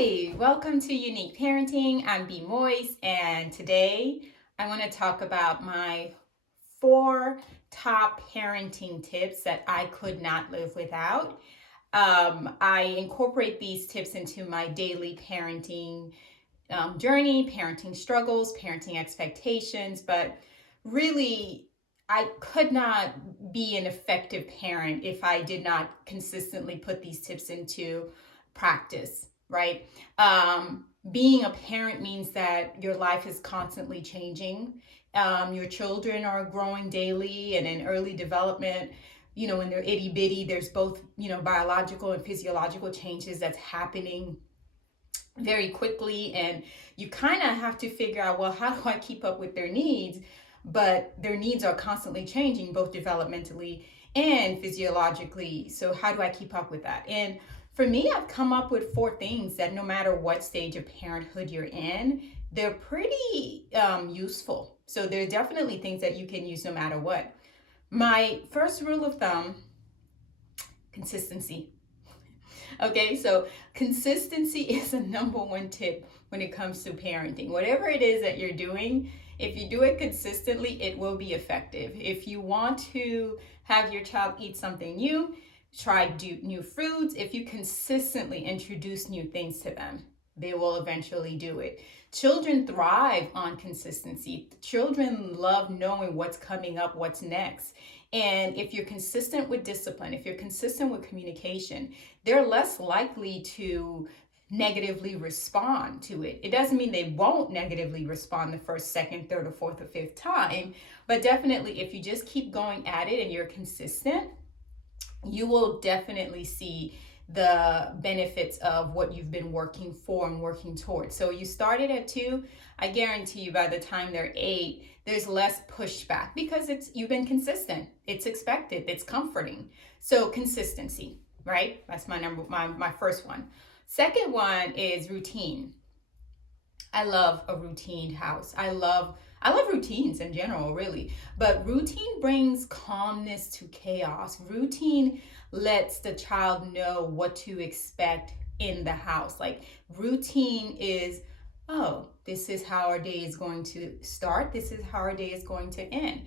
Hi, welcome to Unique Parenting. I'm B. Moise, and today I want to talk about my 4 top parenting tips that I could not live without. I incorporate these tips into my daily parenting journey, parenting struggles, parenting expectations, but really, I could not be an effective parent if I did not consistently put these tips into practice, right? Being a parent means that your life is constantly changing. Your children are growing daily and in early development. When they're itty bitty, there's both, biological and physiological changes that's happening very quickly, and you kind of have to figure out, well, how do I keep up with their needs? But their needs are constantly changing, both developmentally and physiologically. So how do I keep up with that? And for me, I've come up with 4 things that no matter what stage of parenthood you're in, they're pretty useful. So there are definitely things that you can use no matter what. My first rule of thumb: consistency. Okay, so consistency is a number one tip when it comes to parenting. Whatever it is that you're doing, if you do it consistently, it will be effective. If you want to have your child eat something new, try new foods. If you consistently introduce new things to them, they will eventually do it. Children thrive on consistency. Children love knowing what's coming up, what's next. And if you're consistent with discipline, if you're consistent with communication, they're less likely to negatively respond to it. It doesn't mean they won't negatively respond the first, second, third, or fourth, or fifth time, but definitely if you just keep going at it and you're consistent, you will definitely see the benefits of what you've been working for and working towards. So you started at 2, I guarantee you by the time they're 8, there's less pushback because you've been consistent. It's expected, it's comforting. So consistency, right? That's my first one. Second one is routine. I love a routine house. I love routines in general, really. But routine brings calmness to chaos. Routine lets the child know what to expect in the house. Like, routine is, oh, this is how our day is going to start. This is how our day is going to end.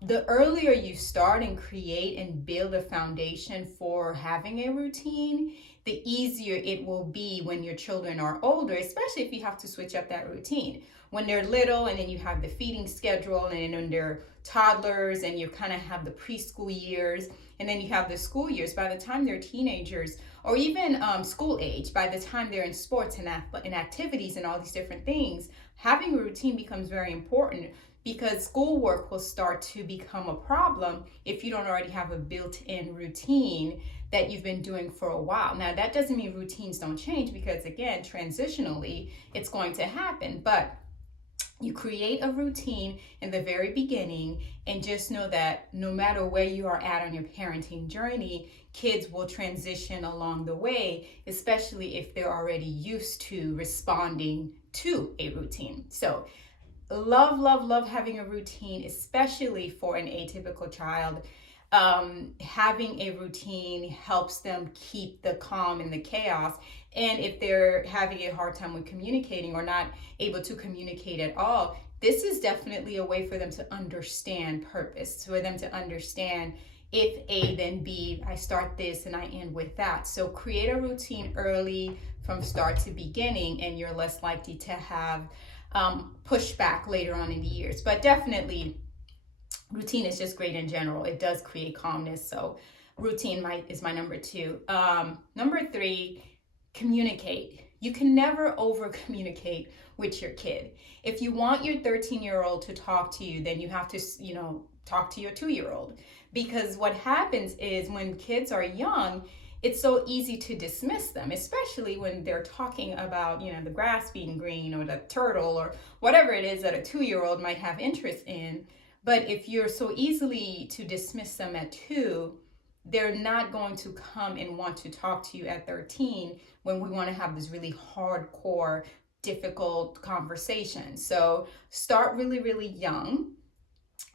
The earlier you start and create and build a foundation for having a routine, the easier it will be when your children are older, especially if you have to switch up that routine. When they're little and then you have the feeding schedule, and then when they're toddlers and you kind of have the preschool years, and then you have the school years, by the time they're teenagers or even school age, by the time they're in sports and activities and all these different things, having a routine becomes very important because schoolwork will start to become a problem if you don't already have a built-in routine that you've been doing for a while. Now, that doesn't mean routines don't change because, again, transitionally, it's going to happen. But you create a routine in the very beginning, and just know that no matter where you are at on your parenting journey, kids will transition along the way, especially if they're already used to responding to a routine. So love having a routine, especially for an atypical child. Having a routine helps them keep the calm in the chaos. And if they're having a hard time with communicating or not able to communicate at all, this is definitely a way for them to understand purpose, for them to understand, if A, then B, I start this and I end with that. So create a routine early from start to beginning, and you're less likely to have pushback later on in the years. But definitely, routine is just great in general. It does create calmness. So routine is my number 2. Number 3, communicate. You can never over communicate with your kid. If you want your 13-year-old to talk to you, then you have to, talk to your 2-year-old. Because what happens is when kids are young, it's so easy to dismiss them, especially when they're talking about, the grass being green or the turtle or whatever it is that a 2-year-old might have interest in. But if you're so easily to dismiss them at 2, they're not going to come and want to talk to you at 13 when we want to have this really hardcore, difficult conversation. So start really, really young.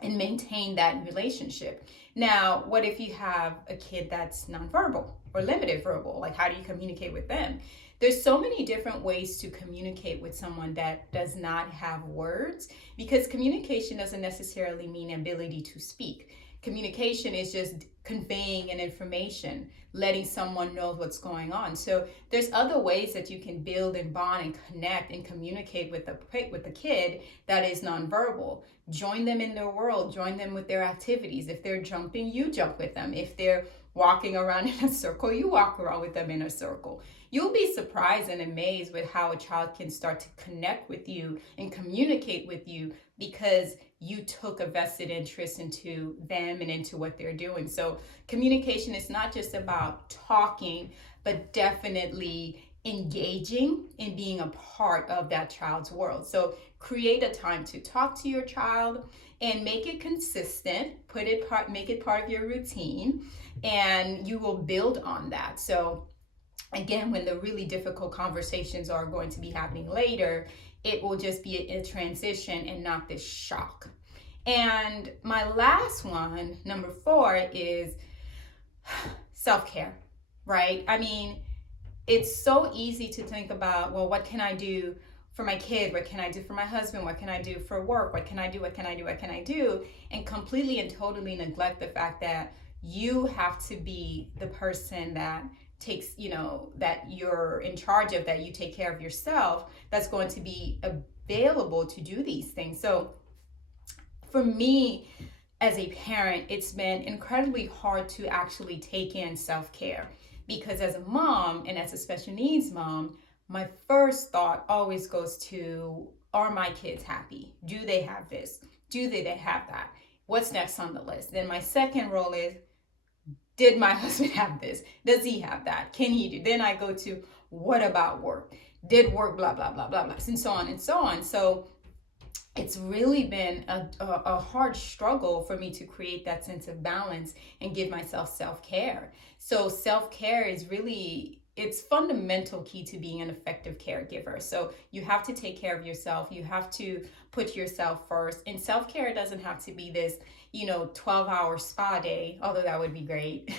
and maintain that relationship. Now, what if you have a kid that's nonverbal or limited verbal? Like, how do you communicate with them? There's so many different ways to communicate with someone that does not have words, because communication doesn't necessarily mean ability to speak. Communication is just conveying an information, letting someone know what's going on. So there's other ways that you can build and bond and connect and communicate with the kid that is nonverbal. Join them in their world, join them with their activities. If they're jumping, you jump with them. If they're walking around in a circle, you walk around with them in a circle. You'll be surprised and amazed with how a child can start to connect with you and communicate with you, because you took a vested interest into them and into what they're doing. So communication is not just about talking, but definitely engaging and being a part of that child's world. So create a time to talk to your child and make it consistent. Make it part of your routine, and you will build on that. So again, when the really difficult conversations are going to be happening later, it will just be a transition and not this shock. And my last one, number 4, is self-care, right? I mean, it's so easy to think about, well, what can I do for my kid? What can I do for my husband? What can I do for work? What can I do? What can I do? What can I do? And completely and totally neglect the fact that you have to be the person that takes, that you're in charge of, that you take care of yourself, that's going to be available to do these things. So for me, as a parent, it's been incredibly hard to actually take in self-care, because as a mom and as a special needs mom, my first thought always goes to, are my kids happy? Do they have this? Do they have that? What's next on the list? Then my second role is, did my husband have this? Does he have that? Can he do? Then I go to, what about work? Did work blah, blah, blah, blah, blah, and so on and so on. So it's really been a hard struggle for me to create that sense of balance and give myself self-care. So self-care is really, it's fundamental key to being an effective caregiver. So you have to take care of yourself. You have to put yourself first. And self-care doesn't have to be this, 12-hour spa day, although that would be great.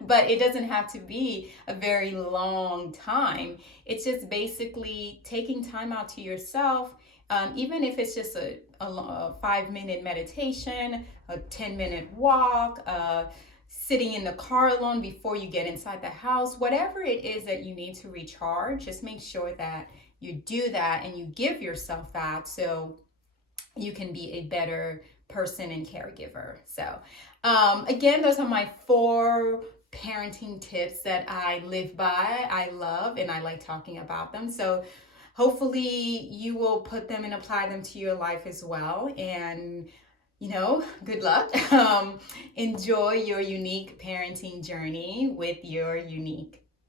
But it doesn't have to be a very long time. It's just basically taking time out to yourself. Even if it's just a 5-minute meditation, a 10-minute walk, sitting in the car alone before you get inside the house, whatever it is that you need to recharge, just make sure that you do that and you give yourself that, so you can be a better person and caregiver. So again, those are my 4 parenting tips that I live by, I love, and I like talking about them. So hopefully you will put them and apply them to your life as well. And, good luck. Enjoy your unique parenting journey with your unique